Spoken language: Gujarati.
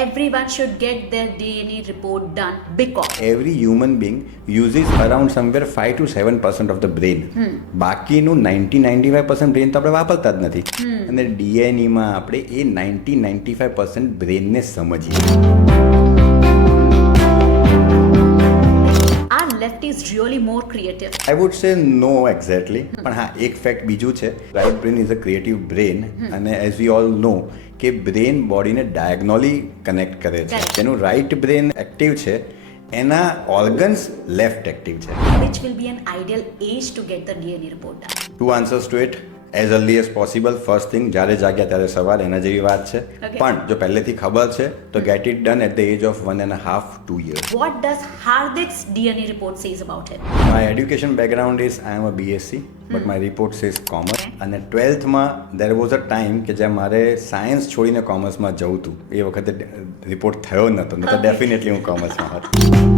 everyone should get their DNA report done because every human being uses around somewhere 5 to 7% of the brain. બાકીનું 90-95% બ્રેન તો આપણે વાપરતા જ નથી. અને ડીએનએમાં આપણે એ 90-95% બ્રેનને સમજીએ. our left is really more creative. I would say no exactly. પણ હા, એક ફેક્ટ બીજું છે. Right brain is a creative brain અને એઝ વી ઓલ નો કે બ્રેન બોડીને ડાયગનોલી કનેક્ટ કરે છે. Correct. જેનું રાઇટ બ્રેન એક્ટિવ છે, એના ઓર્ગન્સ લેફ્ટ એક્ટિવ છે. Which will be an ideal age to get the DNA report done? Two answers to it. As early as possible. First thing, જ્યારે જાગ્યા ત્યારે સવાર, એના જેવી વાત છે. Okay. પણ જો પહેલેથી ખબર છે તો get it done at the age of 1.5-2 years. What does Hardik's DNA report says about him? My education background is I am a BSc, but my report says commerce. Okay. અને 12thમાં there was a time કે જ્યાં મારે સાયન્સ છોડીને કોમર્સમાં જવું હતું. એ વખતે રિપોર્ટ થયો નહોતો, નહીં તો Okay. ડેફિનેટલી હું કોમર્સમાં હોત.